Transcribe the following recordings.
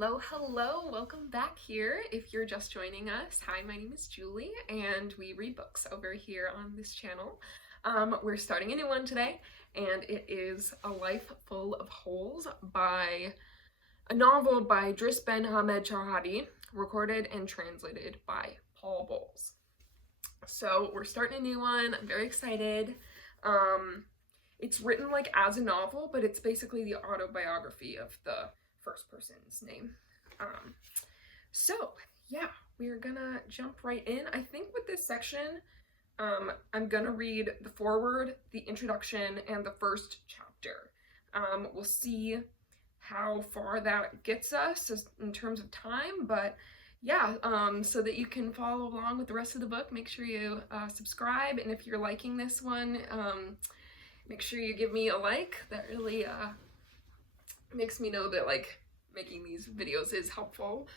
Hello, welcome back here. If you're just joining us, hi, my name is Julie, and we read books over here on this channel. We're starting a new one today, and it is A Life Full of Holes a novel by Driss Ben Hamed Charhadi, recorded and translated by Paul Bowles. So we're starting a new one. I'm very excited. It's written like as a novel, but it's basically the autobiography of the first person's name. So yeah, we're gonna jump right in. I think with this section, I'm gonna read the foreword, the introduction, and the first chapter. We'll see how far that gets us in terms of time, but yeah, so that you can follow along with the rest of the book, make sure you subscribe, and if you're liking this one, make sure you give me a like. That really makes me know that like making these videos is helpful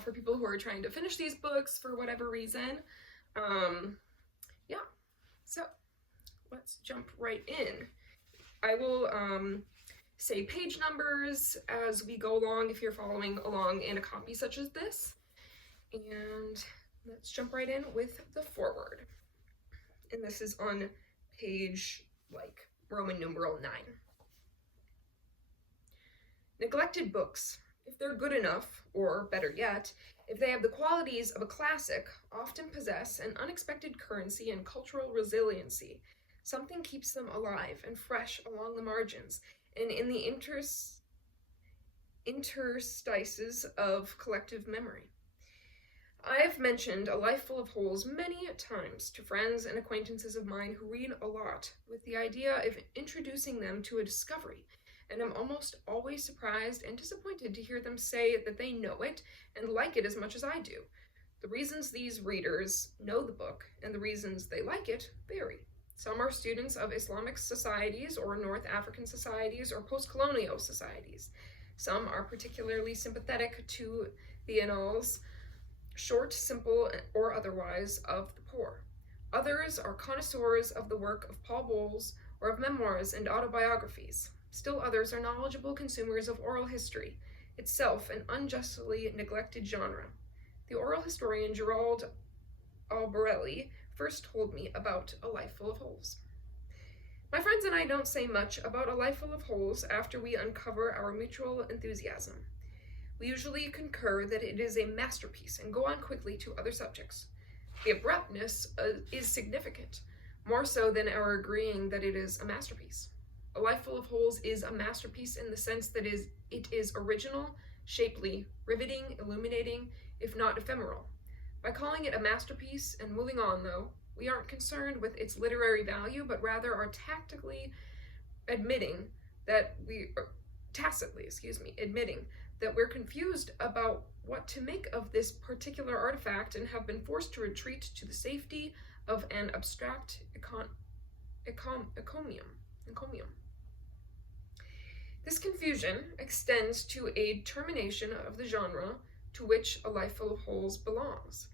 for people who are trying to finish these books for whatever reason. Yeah, so let's jump right in. I will say page numbers as we go along if you're following along in a copy such as this. And let's jump right in with the foreword. And this is on page like Roman numeral 9. Neglected books, if they're good enough, or better yet, if they have the qualities of a classic, often possess an unexpected currency and cultural resiliency. Something keeps them alive and fresh along the margins and in the interstices of collective memory. I have mentioned A Life Full of Holes many times to friends and acquaintances of mine who read a lot, with the idea of introducing them to a discovery, and I'm almost always surprised and disappointed to hear them say that they know it and like it as much as I do. The reasons these readers know the book and the reasons they like it vary. Some are students of Islamic societies or North African societies or post-colonial societies. Some are particularly sympathetic to the annals, short, simple, or otherwise, of the poor. Others are connoisseurs of the work of Paul Bowles or of memoirs and autobiographies. Still others are knowledgeable consumers of oral history, itself an unjustly neglected genre. The oral historian Gerald Albarelli first told me about A Life Full of Holes. My friends and I don't say much about A Life Full of Holes after we uncover our mutual enthusiasm. We usually concur that it is a masterpiece and go on quickly to other subjects. The abruptness is significant, more so than our agreeing that it is a masterpiece. A Life Full of Holes is a masterpiece in the sense that it is original, shapely, riveting, illuminating, if not ephemeral. By calling it a masterpiece and moving on, though, we aren't concerned with its literary value, but rather are tacitly admitting that we're confused about what to make of this particular artifact and have been forced to retreat to the safety of an abstract encomium. This confusion extends to a termination of the genre to which A Life Full of Holes belongs.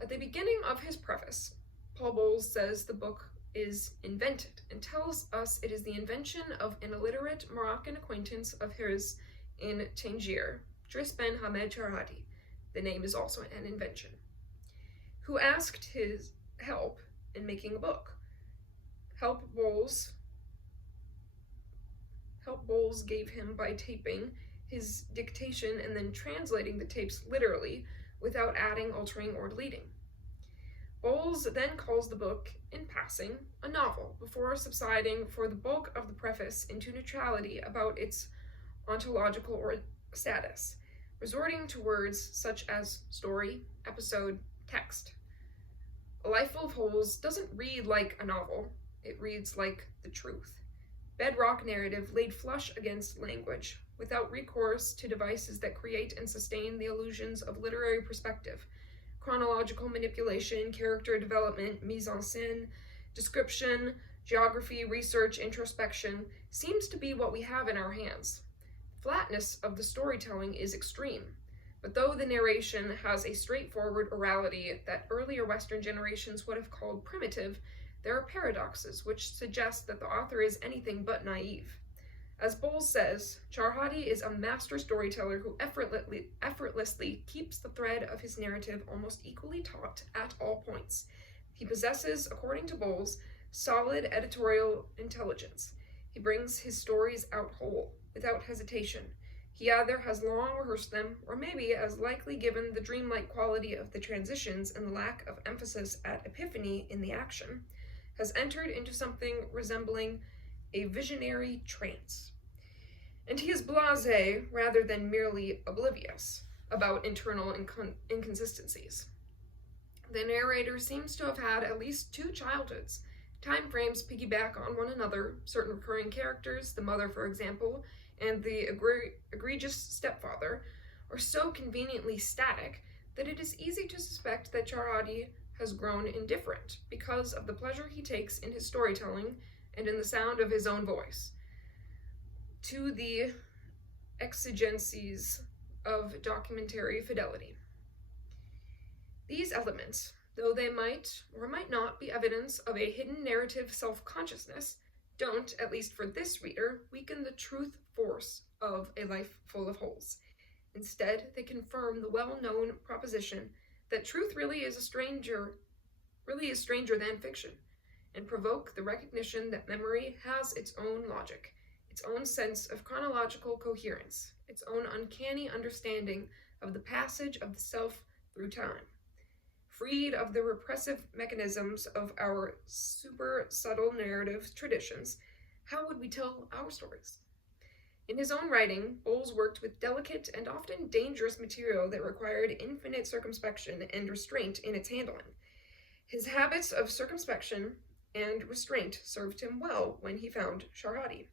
At the beginning of his preface, Paul Bowles says the book is invented and tells us it is the invention of an illiterate Moroccan acquaintance of his in Tangier, Driss Ben Hamed Charhadi, the name is also an invention, who asked his help in making a book. Help Bowles gave him by taping his dictation and then translating the tapes literally without adding, altering, or deleting. Bowles then calls the book, in passing, a novel, before subsiding for the bulk of the preface into neutrality about its ontological or status, resorting to words such as story, episode, text. A Life Full of Holes doesn't read like a novel, it reads like the truth. Bedrock narrative laid flush against language, without recourse to devices that create and sustain the illusions of literary perspective, chronological manipulation, character development, mise-en-scène, description, geography, research, introspection, seems to be what we have in our hands. Flatness of the storytelling is extreme, but though the narration has a straightforward orality that earlier Western generations would have called primitive, there are paradoxes which suggest that the author is anything but naive. As Bowles says, Charhadi is a master storyteller who effortlessly keeps the thread of his narrative almost equally taut at all points. He possesses, according to Bowles, solid editorial intelligence. He brings his stories out whole, without hesitation. He either has long rehearsed them, or maybe, as likely given the dreamlike quality of the transitions and the lack of emphasis at epiphany in the action, has entered into something resembling a visionary trance. And he is blasé rather than merely oblivious about internal inconsistencies. The narrator seems to have had at least two childhoods. Time frames piggyback on one another, certain recurring characters, the mother, for example, and the egregious stepfather, are so conveniently static that it is easy to suspect that Charhadi has grown indifferent because of the pleasure he takes in his storytelling and in the sound of his own voice, to the exigencies of documentary fidelity. These elements, though they might or might not be evidence of a hidden narrative self-consciousness, don't, at least for this reader, weaken the truth force of A Life Full of Holes. Instead, they confirm the well-known proposition that truth really is stranger than fiction, and provoke the recognition that memory has its own logic, its own sense of chronological coherence, its own uncanny understanding of the passage of the self through time. Freed of the repressive mechanisms of our super subtle narrative traditions, how would we tell our stories? In his own writing, Bowles worked with delicate and often dangerous material that required infinite circumspection and restraint in its handling. His habits of circumspection and restraint served him well when he found Charhadi.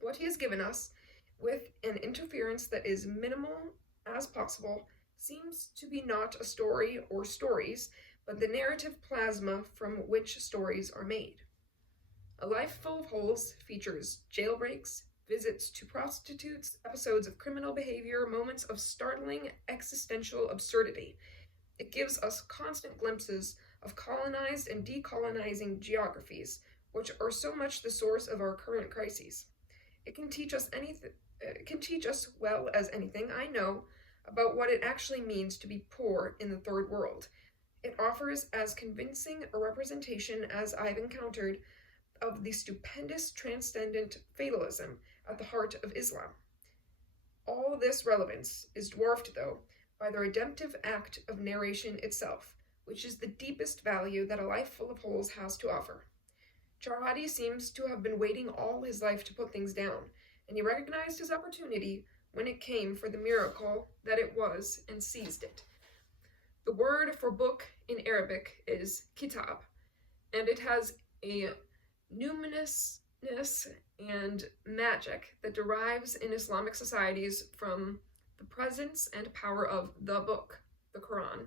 What he has given us, with an interference that is minimal as possible, seems to be not a story or stories, but the narrative plasma from which stories are made. A Life Full of Holes features jailbreaks, visits to prostitutes, episodes of criminal behavior, moments of startling existential absurdity. It gives us constant glimpses of colonized and decolonizing geographies, which are so much the source of our current crises. It can teach us well as anything I know about what it actually means to be poor in the third world. It offers as convincing a representation as I've encountered of the stupendous transcendent fatalism at the heart of Islam. All this relevance is dwarfed, though, by the redemptive act of narration itself, which is the deepest value that A Life Full of Holes has to offer. Charhadi seems to have been waiting all his life to put things down, and he recognized his opportunity when it came for the miracle that it was, and seized it. The word for book in Arabic is kitab, and it has a numinousness and magic that derives in Islamic societies from the presence and power of the book, the Quran,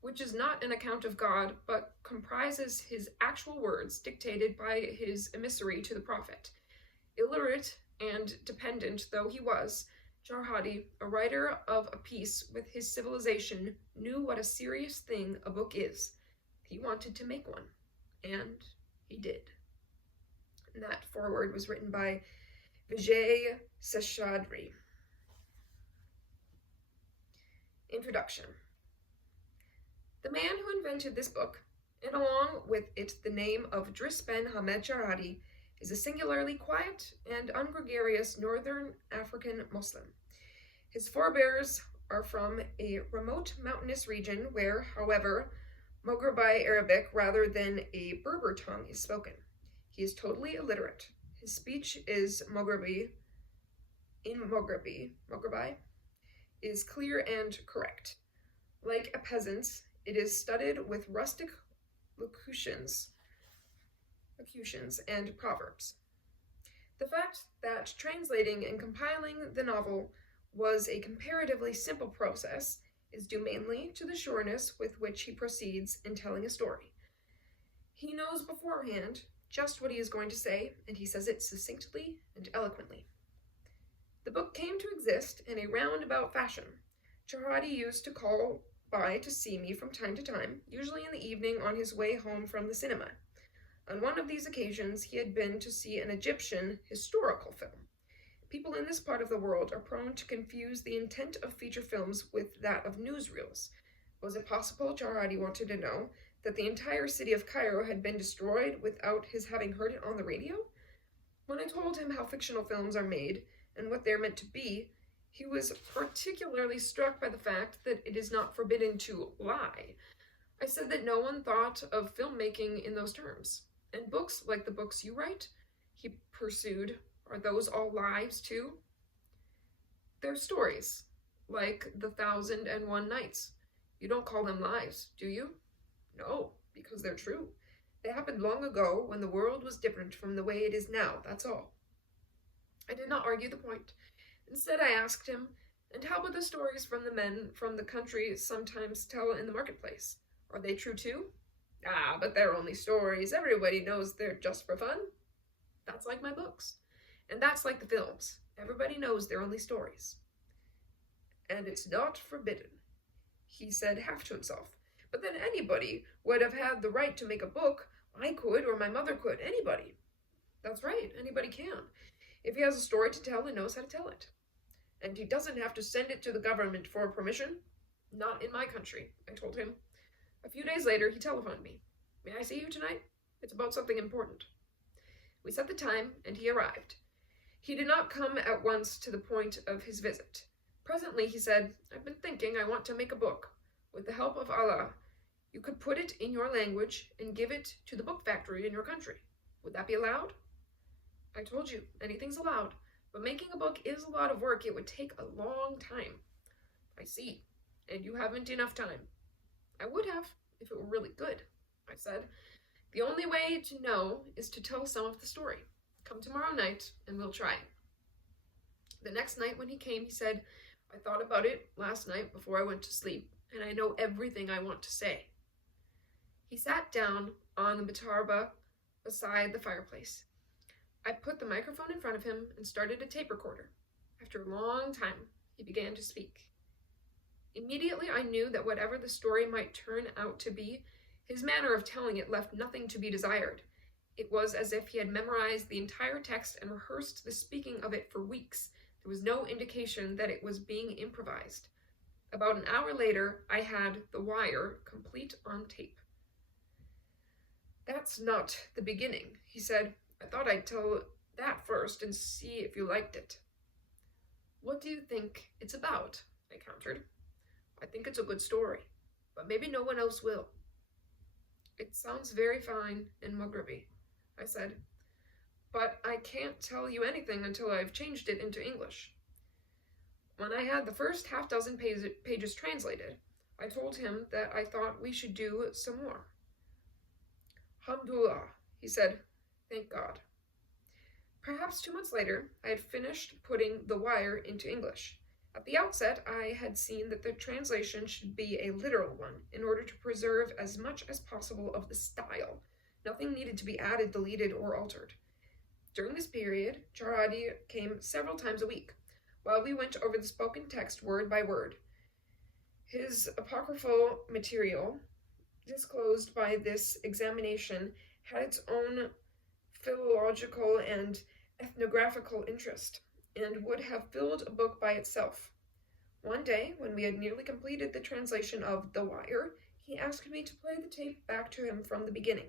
which is not an account of God, but comprises his actual words dictated by his emissary to the Prophet. Illiterate and dependent though he was, Charhadi, a writer of a piece with his civilization, knew what a serious thing a book is. He wanted to make one, and he did. And that foreword was written by Vijay Seshadri. Introduction. The man who invented this book, and along with it the name of Driss ben Hamed Charhadi, is a singularly quiet and ungregarious Northern African Muslim. His forebears are from a remote mountainous region where, however, Moghrebi Arabic rather than a Berber tongue is spoken. He is totally illiterate. His speech is Moghrebi, is clear and correct. Like a peasant's, it is studded with rustic locutions and proverbs. The fact that translating and compiling the novel was a comparatively simple process is due mainly to the sureness with which he proceeds in telling a story. He knows beforehand just what he is going to say, and he says it succinctly and eloquently. The book came to exist in a roundabout fashion. Charhadi used to call by to see me from time to time, usually in the evening on his way home from the cinema. On one of these occasions, he had been to see an Egyptian historical film. People in this part of the world are prone to confuse the intent of feature films with that of newsreels. Was it possible, Charhadi wanted to know, that the entire city of Cairo had been destroyed without his having heard it on the radio? When I told him how fictional films are made and what they are meant to be, he was particularly struck by the fact that it is not forbidden to lie. I said that no one thought of filmmaking in those terms. And books, like the books you write, he pursued, are those all lies too? They're stories, like The 1001 Nights. You don't call them lies, do you? No, because they're true. They happened long ago when the world was different from the way it is now, that's all. I did not argue the point. Instead, I asked him, and how about the stories from the men from the country sometimes tell in the marketplace? Are they true too? Ah, but they're only stories. Everybody knows they're just for fun. That's like my books. And that's like the films. Everybody knows they're only stories. And it's not forbidden, he said half to himself. But then anybody would have had the right to make a book. I could, or my mother could. Anybody. That's right, anybody can. If he has a story to tell and knows how to tell it. And he doesn't have to send it to the government for permission. Not in my country, I told him. A few days later, he telephoned me. May I see you tonight? It's about something important. We set the time, and he arrived. He did not come at once to the point of his visit. Presently, he said, I've been thinking I want to make a book. With the help of Allah, you could put it in your language and give it to the book factory in your country. Would that be allowed? I told you, anything's allowed, but making a book is a lot of work. It would take a long time. I see, and you haven't enough time. I would have, if it were really good, I said. The only way to know is to tell some of the story. Come tomorrow night, and we'll try. The next night when he came, he said, I thought about it last night before I went to sleep, and I know everything I want to say. He sat down on the bitarba beside the fireplace. I put the microphone in front of him and started a tape recorder. After a long time, he began to speak. Immediately I knew that whatever the story might turn out to be, his manner of telling it left nothing to be desired. It was as if he had memorized the entire text and rehearsed the speaking of it for weeks. There was no indication that it was being improvised. About an hour later, I had The Wire complete on tape. That's not the beginning, he said. I thought I'd tell that first and see if you liked it. What do you think it's about? I countered. I think it's a good story, but maybe no one else will. It sounds very fine in Maghrebi, I said, but I can't tell you anything until I've changed it into English. When I had the first half dozen pages translated, I told him that I thought we should do some more. Hamdulillah, he said, thank God. Perhaps 2 months later, I had finished putting The Wire into English. At the outset, I had seen that the translation should be a literal one in order to preserve as much as possible of the style. Nothing needed to be added, deleted, or altered. During this period, Charhadi came several times a week, while we went over the spoken text word by word. His apocryphal material, disclosed by this examination, had its own philological and ethnographical interest, and would have filled a book by itself. One day, when we had nearly completed the translation of The Wire, he asked me to play the tape back to him from the beginning.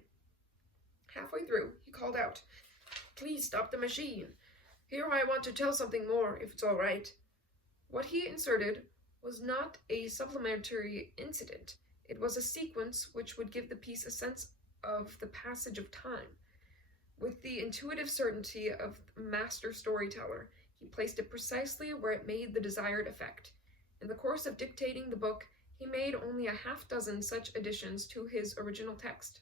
Halfway through, he called out, Please stop the machine. Here I want to tell something more, if it's all right. What he inserted was not a supplementary incident. It was a sequence which would give the piece a sense of the passage of time. With the intuitive certainty of a master storyteller, he placed it precisely where it made the desired effect. In the course of dictating the book, he made only a half dozen such additions to his original text.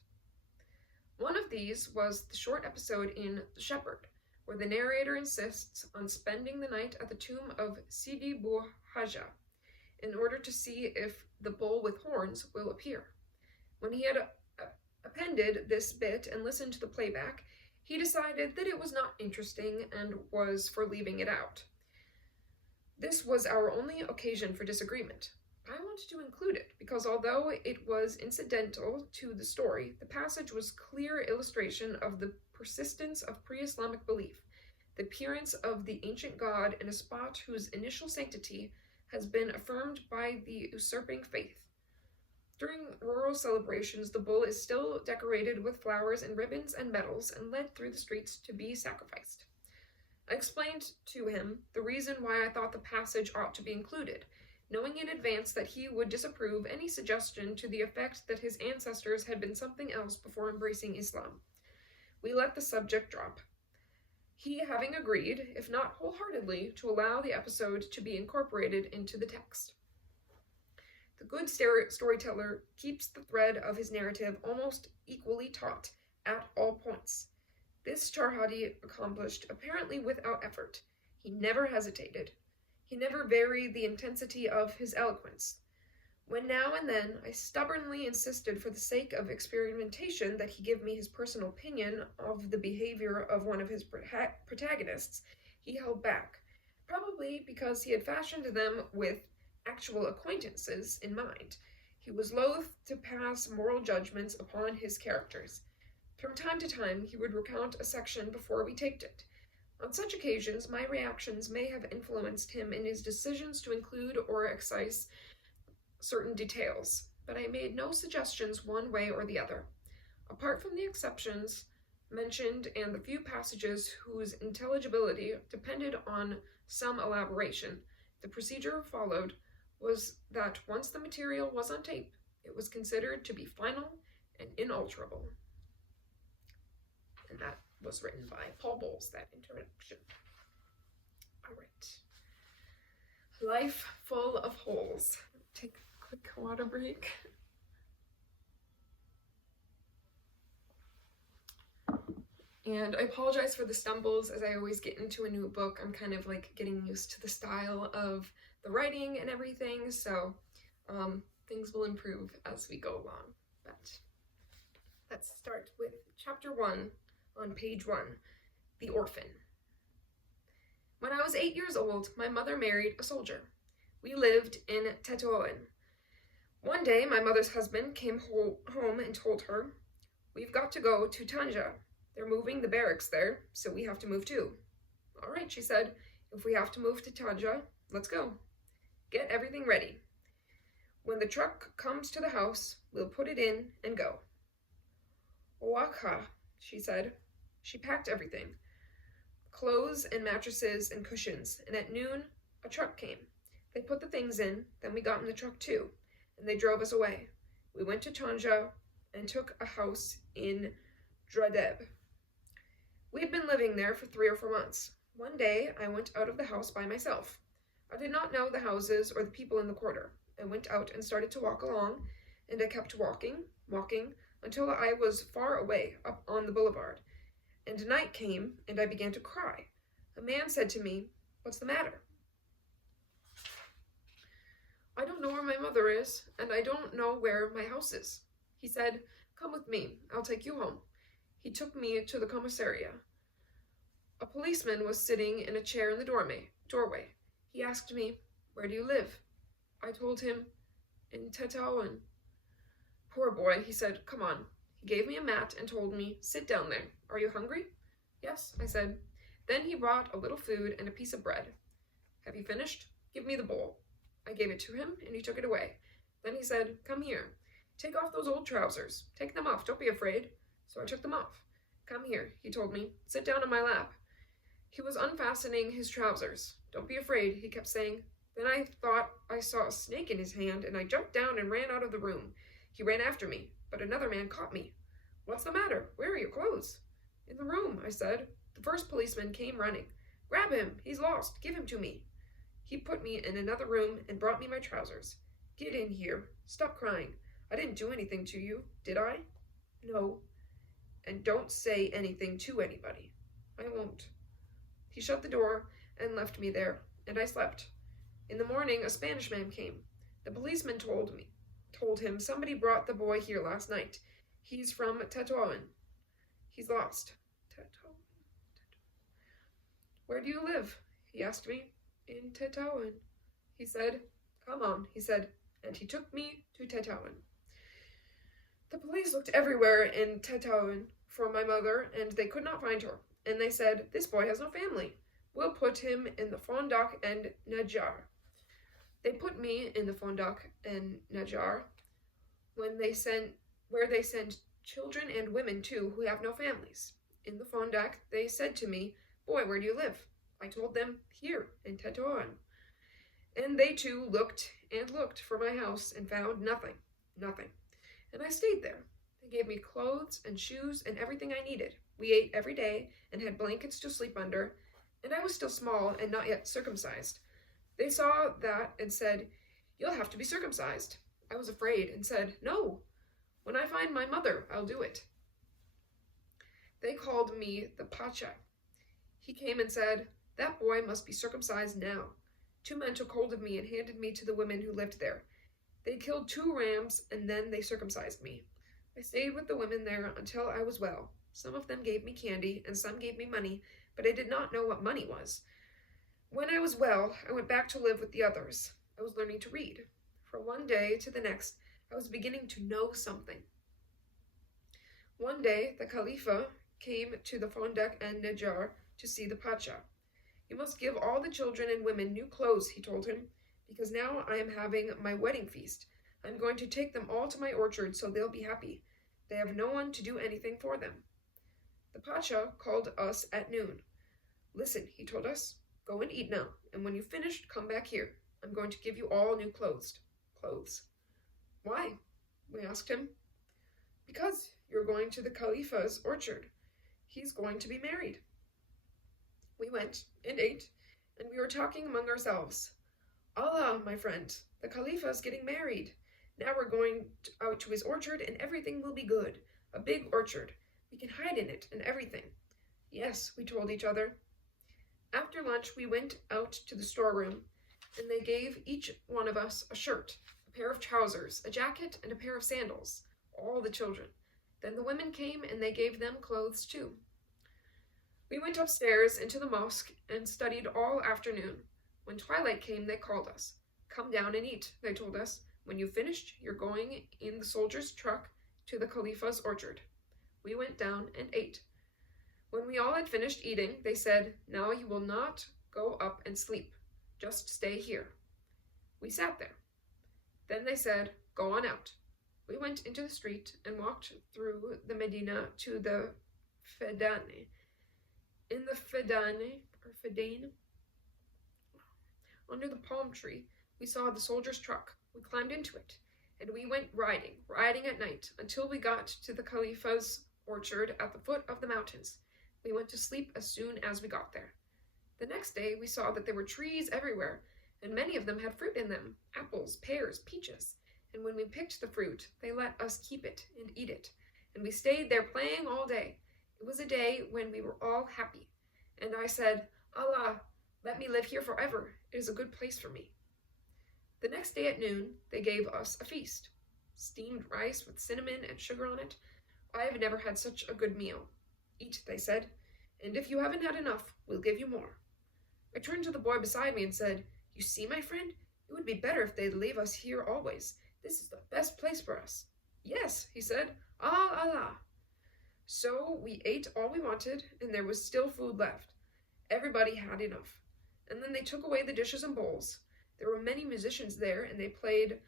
One of these was the short episode in The Shepherd, where the narrator insists on spending the night at the tomb of Sidi Bou Haja in order to see if the bull with horns will appear. When he had appended this bit and listened to the playback, he decided that it was not interesting and was for leaving it out. This was our only occasion for disagreement. I wanted to include it because although it was incidental to the story, the passage was clear illustration of the persistence of pre-Islamic belief. the appearance of the ancient god in a spot whose initial sanctity has been affirmed by the usurping faith. During rural celebrations, the bull is still decorated with flowers and ribbons and medals and led through the streets to be sacrificed. I explained to him the reason why I thought the passage ought to be included, knowing in advance that he would disapprove any suggestion to the effect that his ancestors had been something else before embracing Islam. We let the subject drop, he having agreed, if not wholeheartedly, to allow the episode to be incorporated into the text. The good storyteller keeps the thread of his narrative almost equally taut at all points. This Charhadi accomplished apparently without effort. He never hesitated. He never varied the intensity of his eloquence. When now and then I stubbornly insisted for the sake of experimentation that he give me his personal opinion of the behavior of one of his protagonists, he held back, probably because he had fashioned them with actual acquaintances in mind. He was loath to pass moral judgments upon his characters. From time to time he would recount a section before we taped it. On such occasions my reactions may have influenced him in his decisions to include or excise certain details, but I made no suggestions one way or the other. Apart from the exceptions mentioned and the few passages whose intelligibility depended on some elaboration, the procedure followed was that once the material was on tape, it was considered to be final and inalterable. And that was written by Paul Bowles, that introduction. All right. Life full of holes. Take a quick water break. And I apologize for the stumbles as I always get into a new book. I'm kind of like getting used to the style of the writing and everything, so things will improve as we go along. But let's start with chapter 1 on page 1, The Orphan. When I was 8 years old, my mother married a soldier. We lived in Tetoan. One day, my mother's husband came home and told her, "We've got to go to Tanja. They're moving the barracks there, so we have to move too." "All right," she said. "If we have to move to Tanja, let's go. Get everything ready. When the truck comes to the house, we'll put it in and go." "Waka," she said. She packed everything. Clothes and mattresses and cushions, and at noon, a truck came. They put the things in, then we got in the truck too, and they drove us away. We went to Tanja and took a house in Dradeb. We had been living there for 3 or 4 months. One day, I went out of the house by myself. I did not know the houses or the people in the quarter. I went out and started to walk along, and I kept walking, until I was far away up on the boulevard. And night came, and I began to cry. A man said to me, "What's the matter?" "I don't know where my mother is, and I don't know where my house is." He said, "Come with me, I'll take you home." He took me to the commissariat. A policeman was sitting in a chair in the doorway. He asked me, "Where do you live?" I told him, "In Tetoan." "Poor boy," he said, "come on." He gave me a mat and told me, "Sit down there. Are you hungry?" "Yes," I said. Then he brought a little food and a piece of bread. "Have you finished? Give me the bowl." I gave it to him, and he took it away. Then he said, "Come here. Take off those old trousers. Take them off. Don't be afraid." So I took them off. "Come here," he told me. "Sit down on my lap." He was unfastening his trousers. "Don't be afraid," he kept saying. Then I thought I saw a snake in his hand, and I jumped down and ran out of the room. He ran after me, but another man caught me. "What's the matter? Where are your clothes?" "In the room," I said. The first policeman came running. "Grab him! He's lost! Give him to me!" He put me in another room and brought me my trousers. "Get in here. Stop crying. I didn't do anything to you, did I?" "No." "And don't say anything to anybody." "I won't." He shut the door and left me there, and I slept. In the morning, a Spanish man came. The policeman told him somebody brought the boy here last night. He's from Tetoan. He's lost. Tetoan. "Where do you live?" he asked me. "In Tetoan." He said, "Come on," he said, and he took me to Tetoan. The police looked everywhere in Tetoan for my mother, and they could not find her. and they said, "This boy has no family. We'll put him in the Fondak and Najjar." They put me in the Fondak and Najjar where they send children and women too who have no families. In the Fondak, they said to me, "Boy, where do you live?" I told them, "Here, in Tetoan." And they too looked and looked for my house and found nothing. And I stayed there. They gave me clothes and shoes and everything I needed. We ate every day and had blankets to sleep under, and I was still small and not yet circumcised. They saw that and said, "You'll have to be circumcised." I was afraid and said, "No. When I find my mother, I'll do it." They called me the Pacha. He came and said, "That boy must be circumcised now." 2 men took hold of me and handed me to the women who lived there. They killed 2 rams and then they circumcised me. I stayed with the women there until I was well. Some of them gave me candy and some gave me money, but I did not know what money was. When I was well, I went back to live with the others. I was learning to read. From one day to the next, I was beginning to know something. One day, the Khalifa came to the Fondak and Najjar to see the Pacha. "You must give all the children and women new clothes," he told him, "because now I am having my wedding feast. I'm going to take them all to my orchard so they'll be happy. They have no one to do anything for them." The Pacha called us at noon. "Listen," he told us, "go and eat now, and when you've finished, come back here. I'm going to give you all new clothes." "Why?" we asked him. "Because you're going to the Khalifa's orchard. He's going to be married." We went and ate, and we were talking among ourselves. "Allah, my friend, the Khalifa's getting married. Now we're going out to his orchard and everything will be good. A big orchard. We can hide in it and everything." "Yes," we told each other. After lunch, we went out to the storeroom, and they gave each one of us a shirt, a pair of trousers, a jacket, and a pair of sandals, all the children. Then the women came, and they gave them clothes too. We went upstairs into the mosque and studied all afternoon. When twilight came, they called us. "Come down and eat," they told us. "When you've finished, you're going in the soldier's truck to the Khalifa's orchard." We went down and ate. When we all had finished eating, they said, "Now you will not go up and sleep. Just stay here." We sat there. Then they said, "Go on out." We went into the street and walked through the Medina to the Fedane. In the Fedane, under the palm tree, we saw the soldier's truck. We climbed into it, and we went riding at night, until we got to the Khalifa's orchard at the foot of the mountains. We went to sleep as soon as we got there. The next day, we saw that there were trees everywhere, and many of them had fruit in them, apples, pears, peaches. And when we picked the fruit, they let us keep it and eat it, and we stayed there playing all day. It was a day when we were all happy, and I said, "Allah, let me live here forever. It is a good place for me." The next day at noon, they gave us a feast. Steamed rice with cinnamon and sugar on it. I have never had such a good meal. "Eat," they said, "and if you haven't had enough, we'll give you more." I turned to the boy beside me and said, "You see, my friend, it would be better if they'd leave us here always. This is the best place for us." "Yes," he said, Allah. So we ate all we wanted, and there was still food left. Everybody had enough. And then they took away the dishes and bowls. There were many musicians there, and they played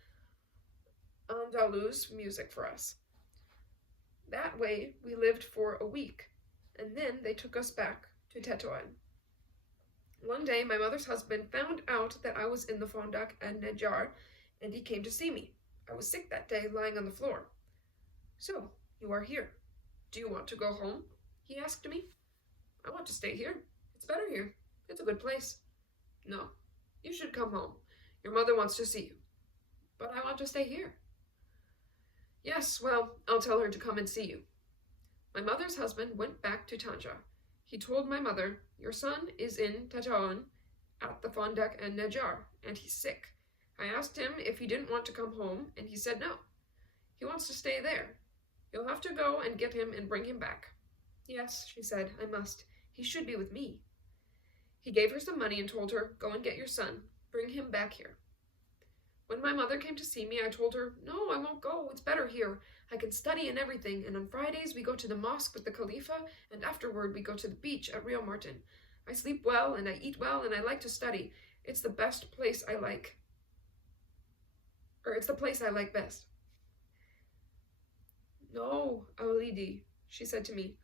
Andalus music for us. That way, we lived for a week, and then they took us back to Tetoan. One day, my mother's husband found out that I was in the Fondak and Najjar, and he came to see me. I was sick that day, lying on the floor. "So, you are here. Do you want to go home?" he asked me. "I want to stay here. It's better here. It's a good place." "No, you should come home. Your mother wants to see you." "But I want to stay here." "Yes, well, I'll tell her to come and see you." My mother's husband went back to Tanja. He told my mother, "Your son is in Tetoan at the Fondak and Najjar, and he's sick. I asked him if he didn't want to come home, and he said no. He wants to stay there. You'll have to go and get him and bring him back." "Yes," she said, "I must. He should be with me." He gave her some money and told her, "Go and get your son. Bring him back here." When my mother came to see me, I told her, "No, I won't go. It's better here. I can study and everything, and on Fridays we go to the mosque with the Khalifa, and afterward we go to the beach at Rio Martin. I sleep well, and I eat well, and I like to study. It's the best place I like. It's the place I like best." "No, Aulidi," she said to me.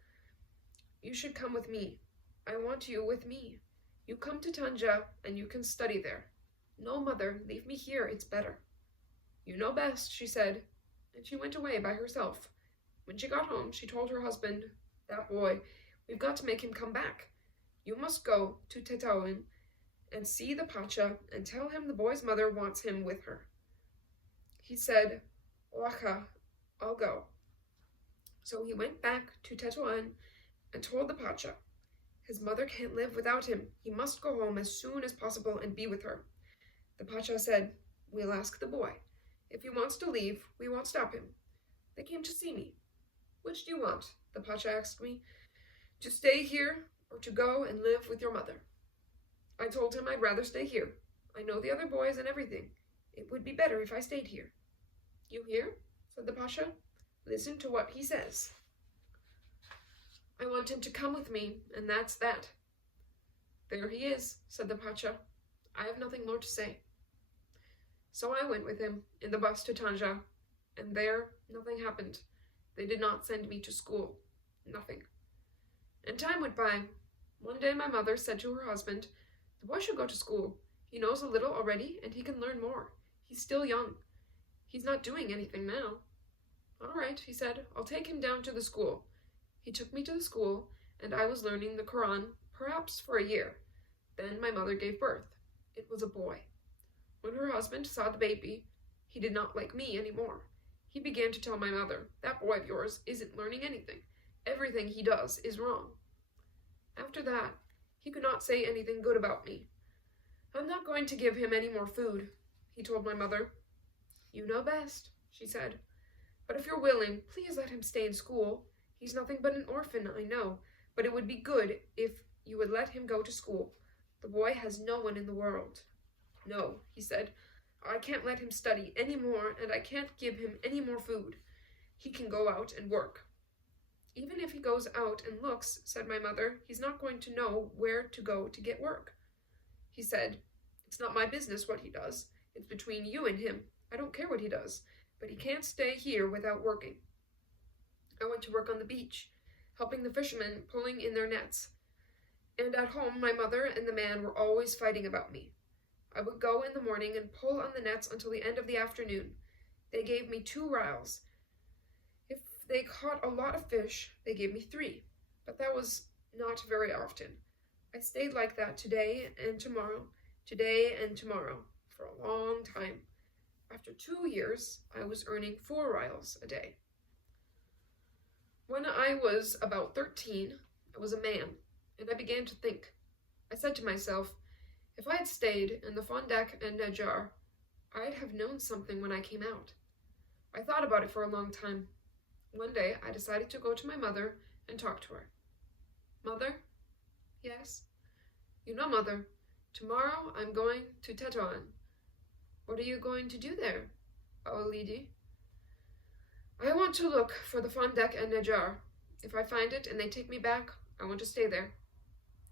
"You should come with me. I want you with me. You come to Tanja, and you can study there." "No, mother, leave me here. It's better." "You know best," she said, and she went away by herself. When she got home, she told her husband, "That boy, we've got to make him come back. You must go to Tetaouin and see the Pacha and tell him the boy's mother wants him with her." He said, "Wacha, I'll go." So he went back to Tetaouin and told the Pacha, his mother can't live without him. He must go home as soon as possible and be with her. The Pacha said, "We'll ask the boy. If he wants to leave, we won't stop him." They came to see me. "Which do you want?" the Pacha asked me. "To stay here or to go and live with your mother?" I told him I'd rather stay here. I know the other boys and everything. It would be better if I stayed here. "You hear?" said the Pasha. "Listen to what he says." "I want him to come with me, and that's that." "There he is," said the Pacha. "I have nothing more to say." So I went with him in the bus to Tanja, and there nothing happened. They did not send me to school. Nothing. And time went by. One day my mother said to her husband, "The boy should go to school. He knows a little already, and he can learn more. He's still young. He's not doing anything now." "All right," he said, "I'll take him down to the school." He took me to the school, and I was learning the Quran, perhaps for a year. Then my mother gave birth. It was a boy. When her husband saw the baby, he did not like me anymore. He began to tell my mother, "That boy of yours isn't learning anything. Everything he does is wrong." After that, he could not say anything good about me. "I'm not going to give him any more food," he told my mother. "You know best," she said. "But if you're willing, please let him stay in school. He's nothing but an orphan, I know, but it would be good if you would let him go to school. The boy has no one in the world." "No," he said, "I can't let him study any more, and I can't give him any more food. He can go out and work." "Even if he goes out and looks," said my mother, "he's not going to know where to go to get work." He said, "It's not my business what he does. It's between you and him. I don't care what he does, but he can't stay here without working." I went to work on the beach, helping the fishermen pulling in their nets. And at home, my mother and the man were always fighting about me. I would go in the morning and pull on the nets until the end of the afternoon. They gave me 2 rials. If they caught a lot of fish, they gave me 3, but that was not very often. I stayed like that today and tomorrow, for a long time. After 2 years, I was earning 4 rials a day. When I was about 13, I was a man, and I began to think. I said to myself, if I had stayed in the Fondek and Najjar, I'd have known something when I came out. I thought about it for a long time. One day, I decided to go to my mother and talk to her. "Mother?" "Yes?" "You know, Mother, tomorrow I'm going to Tetoan." "What are you going to do there, Aulidi?" "I want to look for the Fondek and Najjar. If I find it and they take me back, I want to stay there."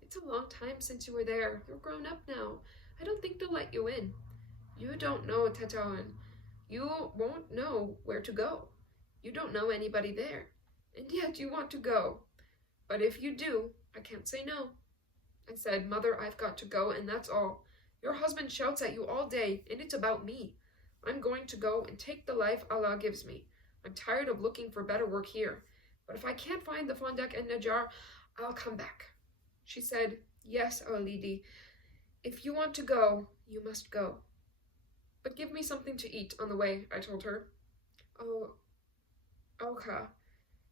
"It's a long time since you were there. You're grown up now. I don't think they'll let you in." "You don't know Tetoan. You won't know where to go. You don't know anybody there. And yet you want to go. But if you do, I can't say no." I said, "Mother, I've got to go, and that's all. Your husband shouts at you all day, and it's about me. I'm going to go and take the life Allah gives me. I'm tired of looking for better work here. But if I can't find the Fondek and Najjar, I'll come back." She said, "Yes, Aulidi. If you want to go, you must go. But give me something to eat on the way," I told her. "Oh, okay,"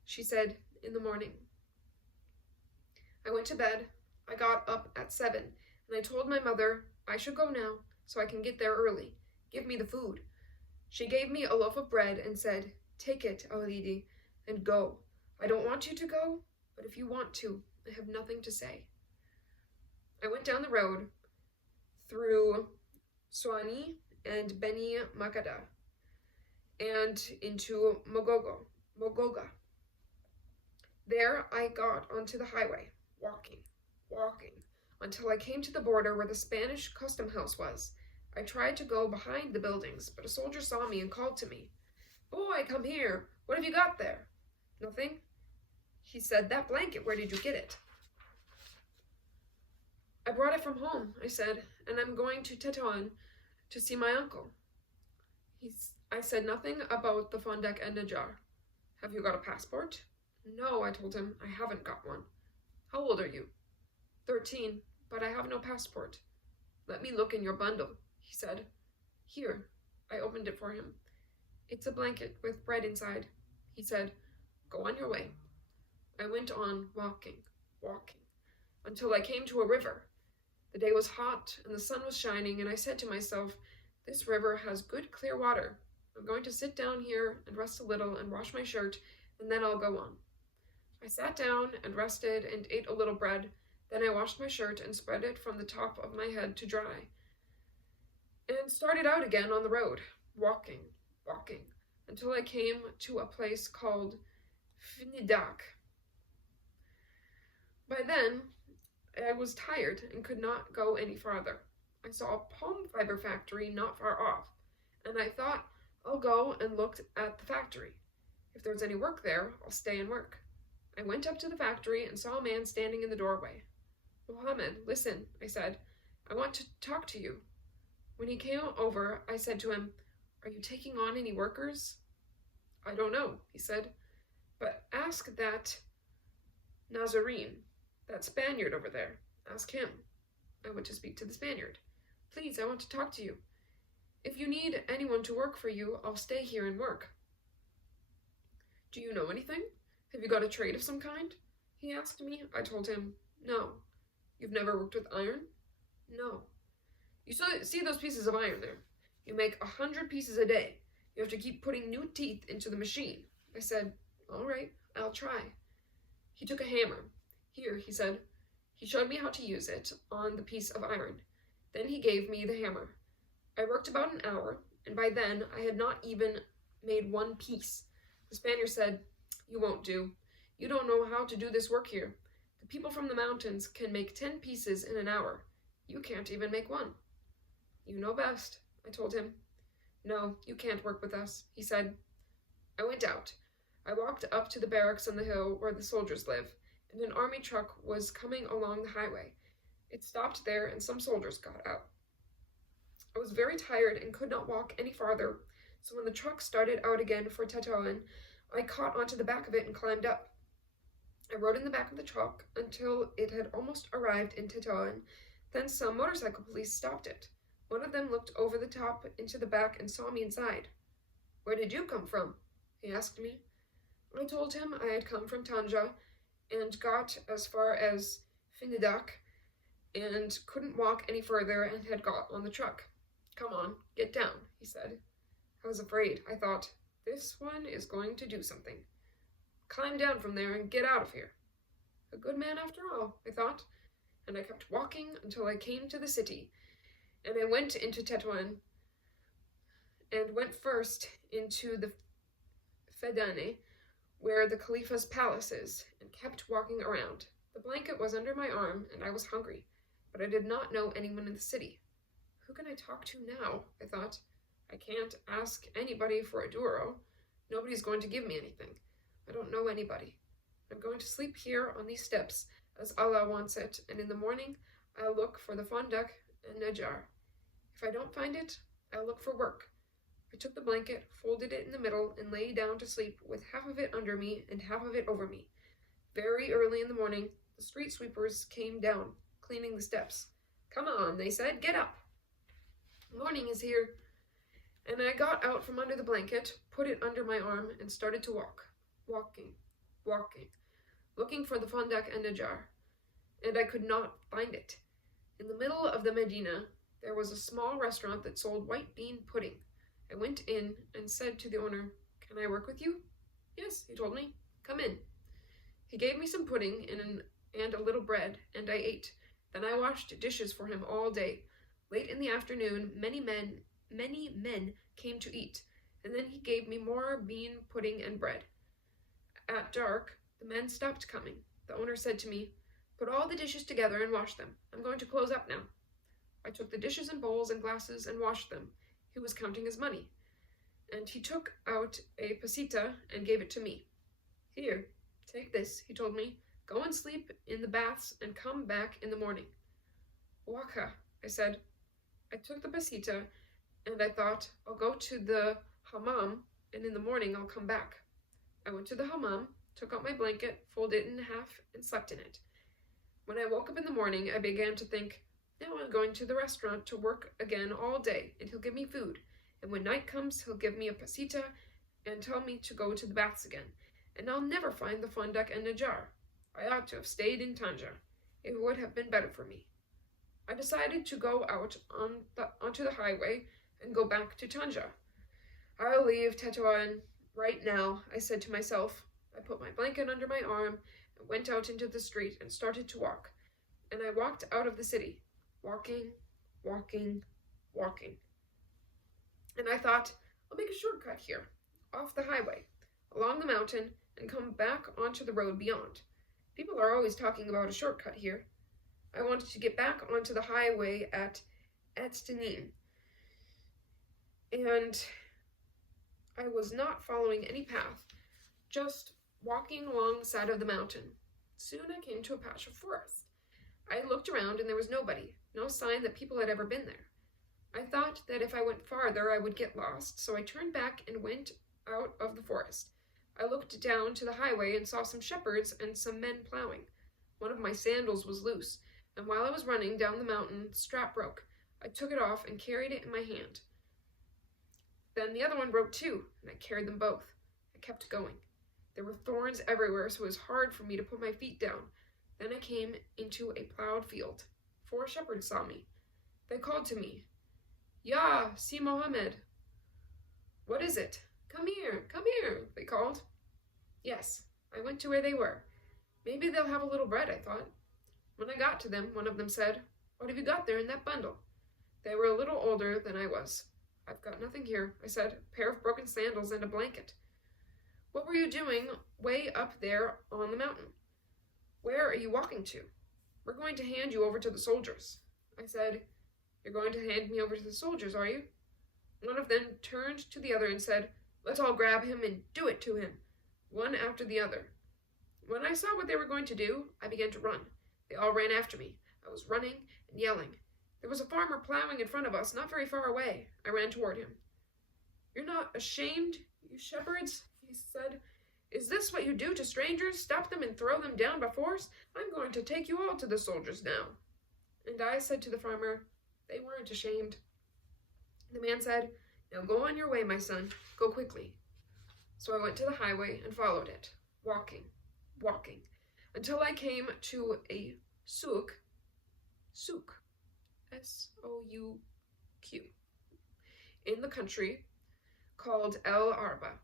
she said, "in the morning." I went to bed. I got up at 7, and I told my mother I should go now, so I can get there early. Give me the food. She gave me a loaf of bread and said, "Take it, Aulidi, and go. I don't want you to go, but if you want to, I have nothing to say." I went down the road through Soani and Beni Makada, and into Mogoga. There I got onto the highway, walking, until I came to the border where the Spanish custom house was. I tried to go behind the buildings, but a soldier saw me and called to me. "Boy, come here. What have you got there?" "Nothing." He said, "That blanket, where did you get it?" "I brought it from home," I said, "and I'm going to Tetuan to see my uncle." I said nothing about the Fondek and Najar. "Have you got a passport?" "No," I told him, "I haven't got one." "How old are you?" 13, but I have no passport." "Let me look in your bundle," he said. "Here." I opened it for him. "It's a blanket with bread inside." He said, "Go on your way." I went on walking, until I came to a river. The day was hot and the sun was shining, and I said to myself, "This river has good clear water. I'm going to sit down here and rest a little and wash my shirt, and then I'll go on." I sat down and rested and ate a little bread. Then I washed my shirt and spread it from the top of my head to dry, and started out again on the road, walking, until I came to a place called Feeney. By then, I was tired and could not go any farther. I saw a palm fiber factory not far off, and I thought, I'll go and look at the factory. If there's any work there, I'll stay and work. I went up to the factory and saw a man standing in the doorway. "Mohammed, listen," I said. "I want to talk to you." When he came over, I said to him, "Are you taking on any workers?" "I don't know," he said, "but ask that Nazarene, that Spaniard over there. Ask him." I went to speak to the Spaniard. "Please, I want to talk to you. If you need anyone to work for you, I'll stay here and work." "Do you know anything? Have you got a trade of some kind?" he asked me. I told him, "No." "You've never worked with iron?" "No." "You see those pieces of iron there? You make 100 pieces a day. You have to keep putting new teeth into the machine." I said, "All right, I'll try." He took a hammer. "Here," he said. He showed me how to use it on the piece of iron. Then he gave me the hammer. I worked about an hour, and by then I had not even made one piece. The Spaniard said, "You won't do. You don't know how to do this work here. The people from the mountains can make 10 pieces in an hour. You can't even make one." "You know best," I told him. "No, you can't work with us," he said. I went out. I walked up to the barracks on the hill where the soldiers live, and an army truck was coming along the highway. It stopped there, and some soldiers got out. I was very tired and could not walk any farther, so when the truck started out again for Tetuan, I caught onto the back of it and climbed up. I rode in the back of the truck until it had almost arrived in Tetuan. Then some motorcycle police stopped it. One of them looked over the top into the back and saw me inside. "Where did you come from?" he asked me. I told him I had come from Tanja and got as far as Finidak and couldn't walk any further and had got on the truck. "Come on, get down," he said. I was afraid. I thought, this one is going to do something. "Climb down from there and get out of here." A good man after all, I thought, and I kept walking until I came to the city, and I went into Tetuan and went first into the Fedane, where the Thekhalifas palace is, and kept walking around. The blanket was under my arm, and I was hungry, but I did not know anyone in the city. Who can I talk to now? I thought. I can't ask anybody for a duro. Nobody's going to give me anything. I don't know anybody. I'm going to sleep here on these steps, as Allah wants it, and in the morning I'll look for the Fondek and Najar. If I don't find it, I'll look for work. I took the blanket, folded it in the middle, and lay down to sleep with half of it under me and half of it over me. Very early in the morning, the street sweepers came down, cleaning the steps. "Come on," they said, "get up. Morning is here." And I got out from under the blanket, put it under my arm, and started to walk. Walking, looking for the Fondek and Najar. And I could not find it. In the middle of the Medina, there was a small restaurant that sold white bean pudding. I went in and said to the owner, "Can I work with you?" "Yes," he told me. "Come in." He gave me some pudding and a little bread, and I ate. Then I washed dishes for him all day. Late in the afternoon, many men many men came to eat, and then he gave me more bean pudding and bread. At dark, the men stopped coming. The owner said to me, "Put all the dishes together and wash them. I'm going to close up now." I took the dishes and bowls and glasses and washed them. He was counting his money, and he took out a peseta and gave it to me. "Here, take this," he told me. "Go and sleep in the baths and come back in the morning." "Waka," I said. I took the peseta, and I thought, I'll go to the hammam, and in the morning I'll come back. I went to the hammam, took out my blanket, folded it in half, and slept in it. When I woke up in the morning, I began to think, now I'm going to the restaurant to work again all day, and he'll give me food, and when night comes, he'll give me a peseta and tell me to go to the baths again, and I'll never find the Fundak and Najjar. I ought to have stayed in Tanja. It would have been better for me. I decided to go out onto the highway and go back to Tanja. I'll leave Tetuan right now, I said to myself. I put my blanket under my arm and went out into the street and started to walk. And I walked out of the city, walking. And I thought, I'll make a shortcut here, off the highway, along the mountain, and come back onto the road beyond. People are always talking about a shortcut here. I wanted to get back onto the highway at Etstenin, and I was not following any path, just walking along the side of the mountain. Soon I came to a patch of forest. I looked around and there was nobody, no sign that people had ever been there. I thought that if I went farther I would get lost, so I turned back and went out of the forest. I looked down to the highway and saw some shepherds and some men plowing. One of my sandals was loose, and while I was running down the mountain, the strap broke. I took it off and carried it in my hand. Then the other one broke too, and I carried them both. I kept going. There were thorns everywhere, so it was hard for me to put my feet down. Then I came into a plowed field. 4 shepherds saw me. They called to me, "Ya, si Mohammed." "What is it?" Come here, they called. Yes, I went to where they were. Maybe they'll have a little bread, I thought. When I got to them, one of them said, "What have you got there in that bundle?" They were a little older than I was. "I've got nothing here," I said, "a pair of broken sandals and a blanket." "What were you doing way up there on the mountain? Where are you walking to?" "We're going to hand you over to the soldiers." I said, "You're going to hand me over to the soldiers, are you?" One of them turned to the other and said, "Let's all grab him and do it to him," one after the other. When I saw what they were going to do, I began to run. They all ran after me. I was running and yelling. There was a farmer plowing in front of us, not very far away. I ran toward him. "You're not ashamed, you shepherds?" he said. "Is this what you do to strangers? Stop them and throw them down by force? I'm going to take you all to the soldiers now." And I said to the farmer, "They weren't ashamed." The man said, "Now go on your way, my son. Go quickly." So I went to the highway and followed it, walking, until I came to a souk, S-O-U-Q, in the country called El Arba.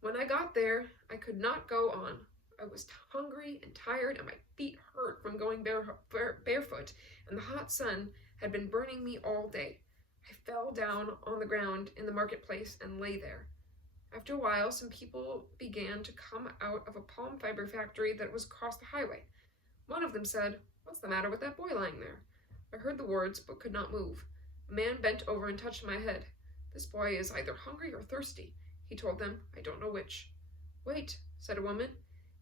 When I got there, I could not go on. I was hungry and tired, and my feet hurt from going barefoot, and the hot sun had been burning me all day. I fell down on the ground in the marketplace and lay there. After a while, some people began to come out of a palm fiber factory that was across the highway. One of them said, "What's the matter with that boy lying there?" I heard the words but could not move. A man bent over and touched my head. "This boy is either hungry or thirsty," he told them. "I don't know which." "Wait," said a woman.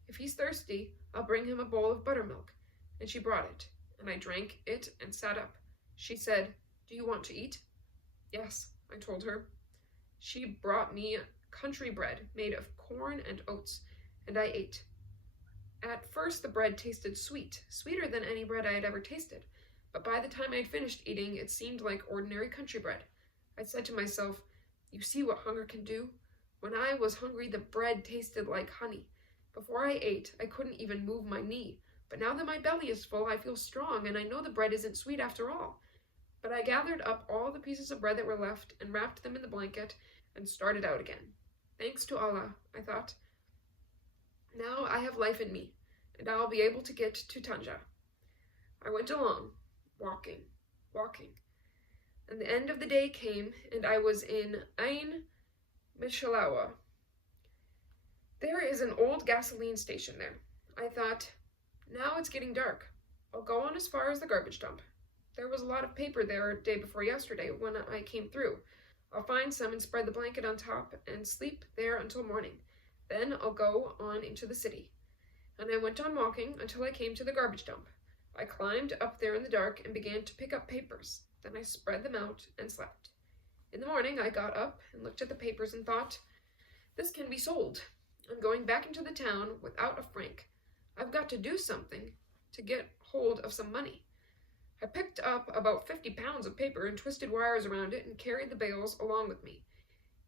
"If he's thirsty, I'll bring him a bowl of buttermilk." And she brought it, and I drank it and sat up. She said, "Do you want to eat?" "Yes," I told her. She brought me country bread made of corn and oats, and I ate. At first the bread tasted sweet, sweeter than any bread I had ever tasted, but by the time I had finished eating, it seemed like ordinary country bread. I said to myself, "You see what hunger can do? When I was hungry, the bread tasted like honey. Before I ate, I couldn't even move my knee, but now that my belly is full, I feel strong, and I know the bread isn't sweet after all." But I gathered up all the pieces of bread that were left and wrapped them in the blanket and started out again. Thanks to Allah, I thought. Now I have life in me, and I'll be able to get to Tanja. I went along, walking. And the end of the day came, and I was in Ain Mishalawa. There is an old gasoline station there. I thought, now it's getting dark. I'll go on as far as the garbage dump. There was a lot of paper there day before yesterday when I came through. I'll find some and spread the blanket on top and sleep there until morning. Then I'll go on into the city. And I went on walking until I came to the garbage dump. I climbed up there in the dark and began to pick up papers. Then I spread them out and slept. In the morning I got up and looked at the papers and thought, this can be sold. I'm going back into the town without a franc. I've got to do something to get hold of some money. I picked up about 50 pounds of paper and twisted wires around it and carried the bales along with me.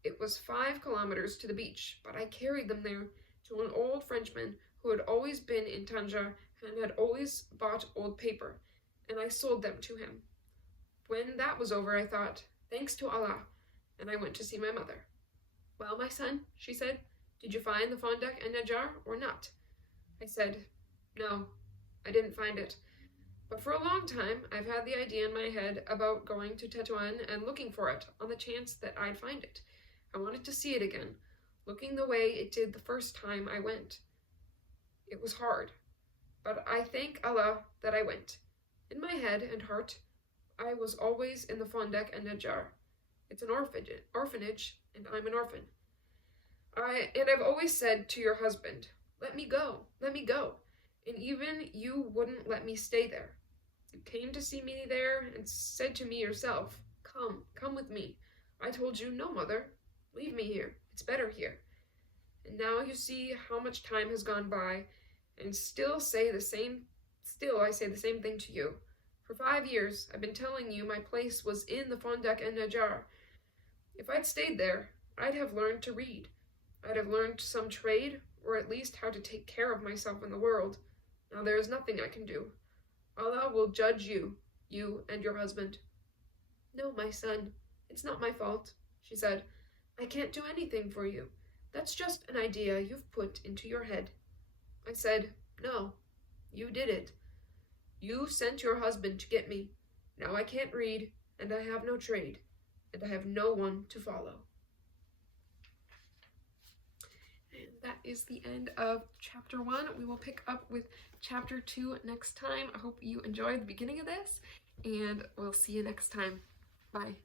It was 5 kilometers to the beach, but I carried them there to an old Frenchman who had always been in Tanja and had always bought old paper, and I sold them to him. When that was over, I thought, thanks to Allah, and I went to see my mother. Well, my son, she said, did you find the Fondek and Najjar or not? I said, no, I didn't find it. But for a long time, I've had the idea in my head about going to Tetuan and looking for it on the chance that I'd find it. I wanted to see it again, looking the way it did the first time I went. It was hard, but I thank Allah that I went. In my head and heart, I was always in the Fondek and Najjar. It's an orphanage, and I'm an orphan. I've always said to your husband, let me go, and even you wouldn't let me stay there. You came to see me there and said to me yourself, come with me. I told you, no, mother, leave me here, it's better here. And now you see how much time has gone by, and still I say the same thing to you. For 5 years, I've been telling you my place was in the Fondek and Najjar. If I'd stayed there, I'd have learned to read. I'd have learned some trade, or at least how to take care of myself in the world. Now there is nothing I can do. Allah will judge you and your husband. No, my son, it's not my fault, she said. I can't do anything for you. That's just an idea you've put into your head. I said, no, you did it. You sent your husband to get me. Now I can't read, and I have no trade, and I have no one to follow. And that is the end of chapter 1. We will pick up with chapter 2 next time. I hope you enjoyed the beginning of this, and we'll see you next time. Bye.